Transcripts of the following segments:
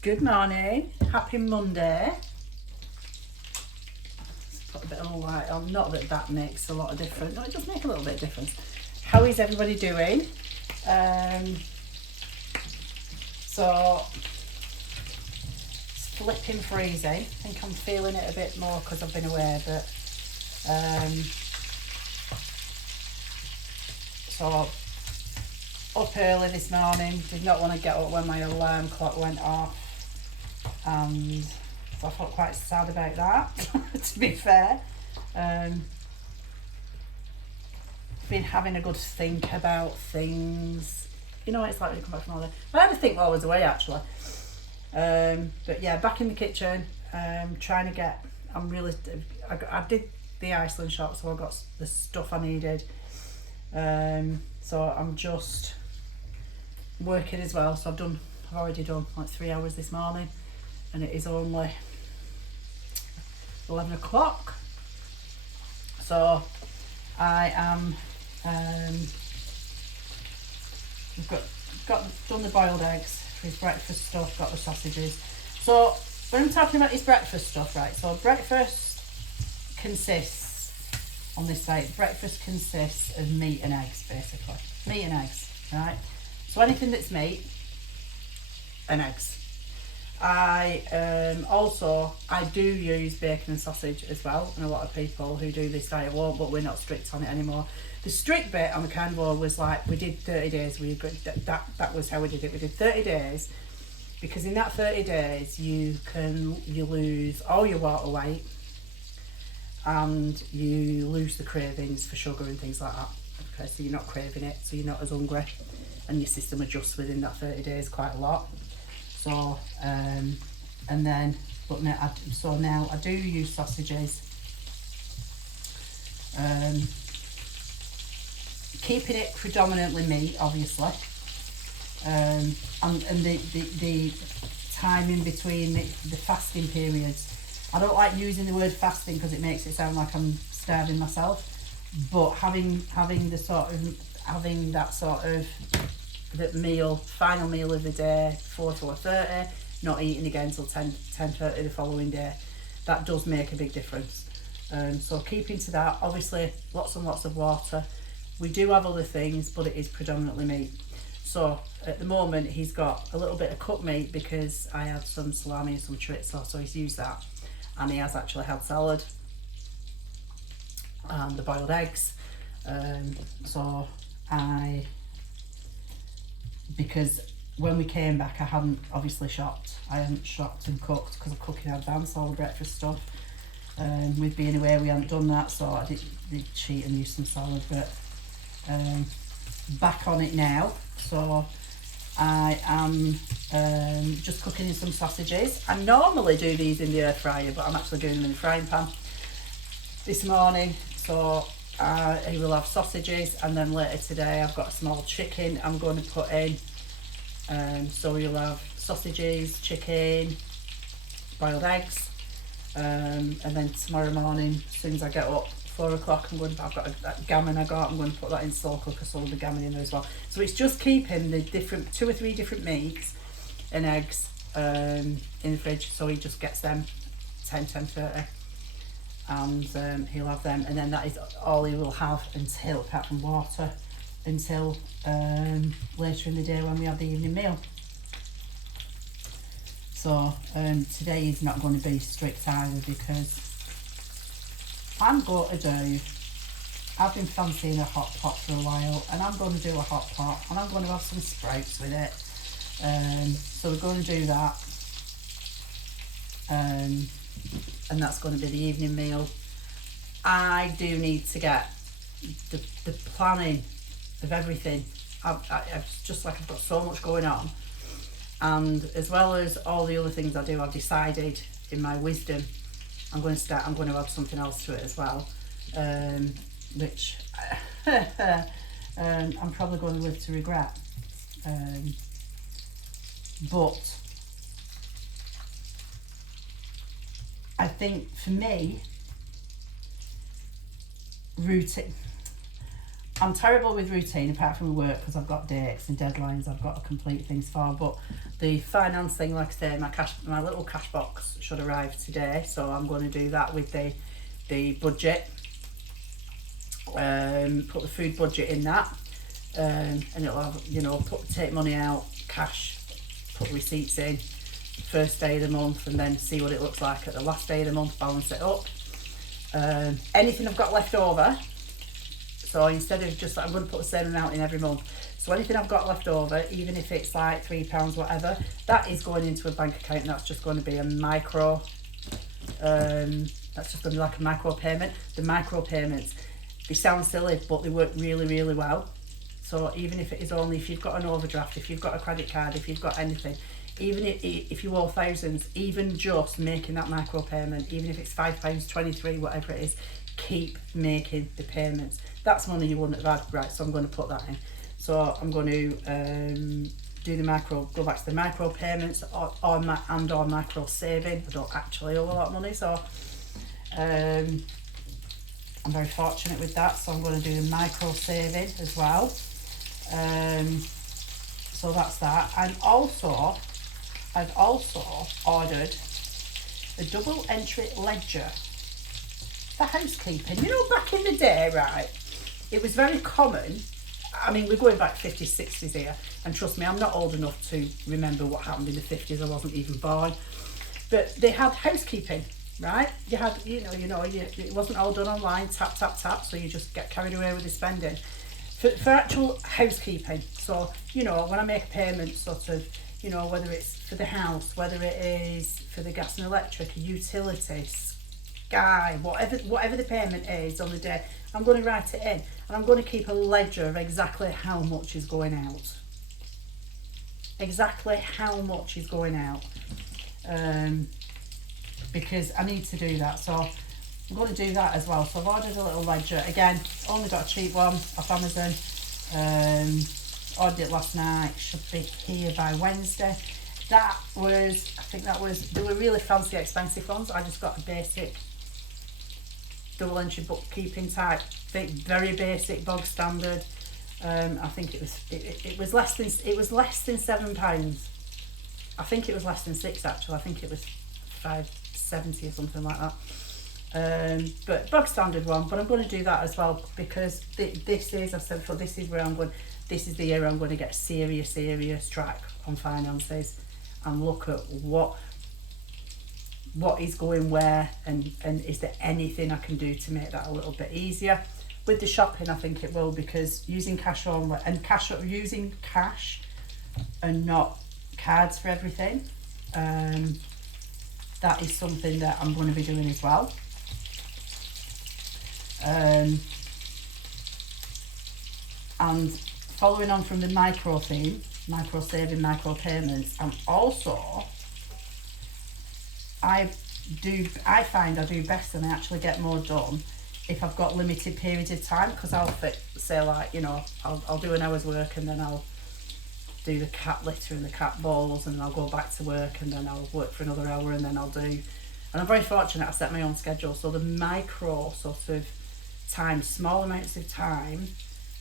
Good morning, happy Monday. Let's put a bit of light on, not that that makes a lot of difference, no, it does make a little bit of difference. How is everybody doing? So it's flipping freezing. I think I'm feeling it a bit more because I've been away, but so up early this morning, did not want to get up when my alarm clock went off, and so I felt quite sad about that, to be fair. Been having a good think about things. You know what it's like when you come back from holiday. I had to think while I was away, actually. But yeah, back in the kitchen, trying to get, I did the Iceland shop, so I got the stuff I needed. So I'm just working as well, so I've already done like 3 hours this morning, and it is only 11 o'clock. So I am we've got done the boiled eggs for his breakfast stuff, got the sausages. So when I'm talking about his breakfast stuff, right, so breakfast consists on this site, breakfast consists of meat and eggs, basically. Meat and eggs, right? So anything that's meat and eggs. I do use bacon and sausage as well, and a lot of people who do this diet won't, but we're not strict on it anymore. The strict bit on the carnivore was like, we did 30 days, we agreed that was how we did it. We did 30 days, because in that 30 days you lose all your water weight, and you lose the cravings for sugar and things like that. Okay, so you're not craving it, so you're not as hungry, and your system adjusts within that 30 days quite a lot. So and then, but now, now I do use sausages. Keeping it predominantly meat, obviously, and the time in between the fasting periods. I don't like using the word fasting because it makes it sound like I'm starving myself, but having that sort of the meal, final meal of the day, 4:30, not eating again until 10:30 the following day, that does make a big difference. So keeping to that, obviously lots and lots of water. We do have other things, but it is predominantly meat. So at the moment he's got a little bit of cooked meat because I had some salami and some chorizo, so he's used that, and he has actually had salad and the boiled eggs. Because when we came back, I hadn't obviously shopped. I hadn't shopped and cooked because I'm cooking in advance, all the breakfast stuff. With being away, we hadn't done that, so I did cheat and use some salad, but back on it now. So I am just cooking in some sausages. I normally do these in the air fryer, but I'm actually doing them in the frying pan this morning. So he will have sausages, and then later today I've got a small chicken I'm going to put in. So he'll have sausages, chicken, boiled eggs, and then tomorrow morning, as soon as I get up, 4 o'clock, I've got that gammon I'm going to put that in slow cooker, so the gammon in there as well. So it's just keeping the different 2 or 3 different meats and eggs in the fridge, so he just gets them 10:30. And he'll have them, and then that is all he will have until, apart from water, until later in the day when we have the evening meal. So today is not going to be strict either, because I've been fancying a hot pot for a while, and I'm going to do a hot pot, and I'm going to have some sprouts with it. So we're going to do that. And that's going to be the evening meal. I do need to get the planning of everything. I've just like, I've got so much going on, and as well as all the other things I do, I've decided in my wisdom I'm going to add something else to it as well, which I'm probably going to live to regret, but I think for me, routine. I'm terrible with routine apart from work because I've got dates and deadlines I've got to complete things for. But the finance thing, like I say, my little cash box should arrive today, so I'm going to do that with the budget. Put the food budget in that, and it'll have, you know, take money out, cash, put receipts in, first day of the month, and then see what it looks like at the last day of the month, balance it up. Anything I've got left over, so instead of just, I'm going to put the same amount in every month, so anything I've got left over, even if it's like £3 whatever, that is going into a bank account, and that's just going to be a micro, that's just going to be like a micro payment. The micro payments, they sound silly, but they work really, really well. So even if it is only, if you've got an overdraft, if you've got a credit card, if you've got anything, even if you owe thousands, even just making that micro payment, even if it's £5.23, whatever it is, keep making the payments. That's money you wouldn't have had, right? So I'm going to put that in. So I'm going to do the micro, go back to the micro payments or micro saving. I don't actually owe a lot of money, so I'm very fortunate with that. So I'm going to do the micro saving as well. So that's that. I've also ordered a double entry ledger for housekeeping. You know, back in the day, right, it was very common. I mean, we're going back 50s, 60s here, and trust me, I'm not old enough to remember what happened in the 50s. I wasn't even born. But they had housekeeping, right? You had, it wasn't all done online, tap, tap, tap, so you just get carried away with the spending. For actual housekeeping, so, you know, when I make a payment, sort of, you know, whether it's for the house, whether it is for the gas and electric, utilities, Sky, whatever the payment is on the day, I'm going to write it in, and I'm going to keep a ledger of exactly how much is going out. Exactly how much is going out. Because I need to do that, so I'm going to do that as well. So I've ordered a little ledger. Again, only got a cheap one off Amazon. Ordered it last night. Should be here by Wednesday. I think they were really fancy, expensive ones. I just got a basic double entry bookkeeping type, very basic, bog standard. I think it was less than £7. I think it was less than £6 actually. I think it was £5.70 or something like that. But bog standard one. But I'm going to do that as well because this is, I've said before, this is where I'm going. This is the year I'm going to get serious track on finances and look at what is going where, and is there anything I can do to make that a little bit easier. With the shopping, I think it will, because using cash using cash and not cards for everything, that is something that I'm going to be doing as well. And following on from the micro theme, micro saving, micro payments, and also I find I do best and I actually get more done if I've got limited periods of time, because I'll say, like, you know, I'll do an hour's work and then I'll do the cat litter and the cat balls, and then I'll go back to work, and then I'll work for another hour, and then I'll do, and I'm very fortunate I set my own schedule, so the micro sort of time, small amounts of time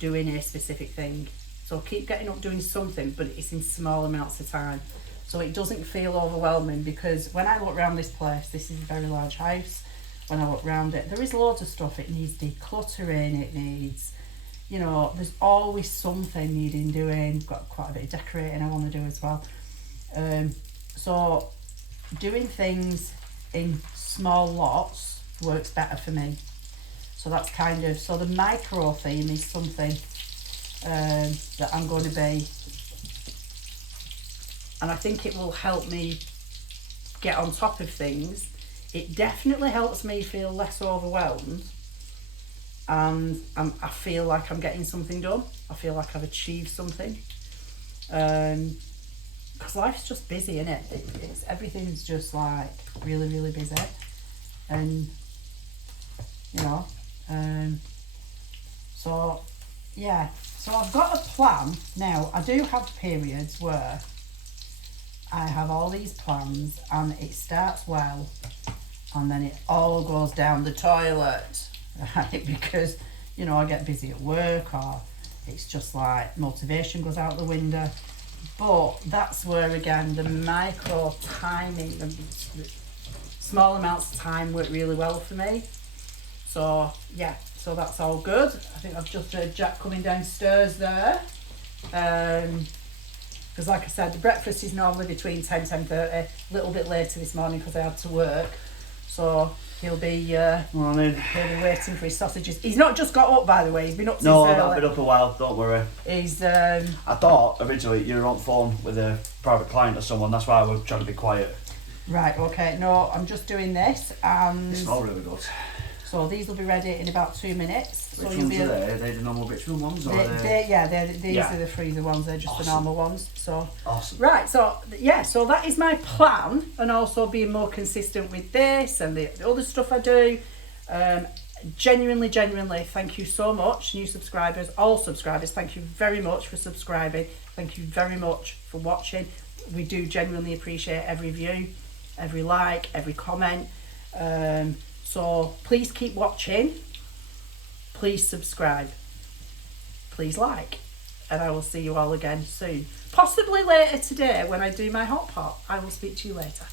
doing a specific thing. So keep getting up doing something, but it's in small amounts of time, so it doesn't feel overwhelming. Because when I look around this place, this is a very large house, when I look around it, there is loads of stuff. It needs decluttering, it needs, you know, there's always something needing doing. Got quite a bit of decorating I want to do as well. So doing things in small lots works better for me. So that's kind of, so the micro theme is something that I'm going to be, and I think it will help me get on top of things. It definitely helps me feel less overwhelmed, and I feel like I'm getting something done. I feel like I've achieved something, because life's just busy, isn't it? It's everything's just like really, really busy, and you know, so yeah. So I've got a plan now. I do have periods where I have all these plans and it starts well and then it all goes down the toilet, right? Because, you know, I get busy at work, or it's just like motivation goes out the window. But that's where, again, the micro timing, the small amounts of time work really well for me. So yeah, so that's all good. I think I've just heard Jack coming downstairs there. Because like I said, the breakfast is normally between 10:30, a little bit later this morning because I had to work. So he'll be waiting for his sausages. He's not just got up, by the way, he's been up since early. No, I've been up a while, don't worry. He's I thought originally you were on phone with a private client or someone, that's why I was trying to be quiet. right, okay, no, I'm just doing this, and They smell really good. so these will be ready in about 2 minutes. Which So ones are they? Are they the normal Richmond ones? Or these are the freezer ones, they're just the normal ones. So Awesome. right, so yeah, so that is my plan, and also being more consistent with this and the other stuff I do. Genuinely, thank you so much, new subscribers, all subscribers, thank you very much for subscribing. Thank you very much for watching. We do genuinely appreciate every view, every like, every comment. So please keep watching, please subscribe, please like, and I will see you all again soon. Possibly later today when I do my hot pot. I will speak to you later.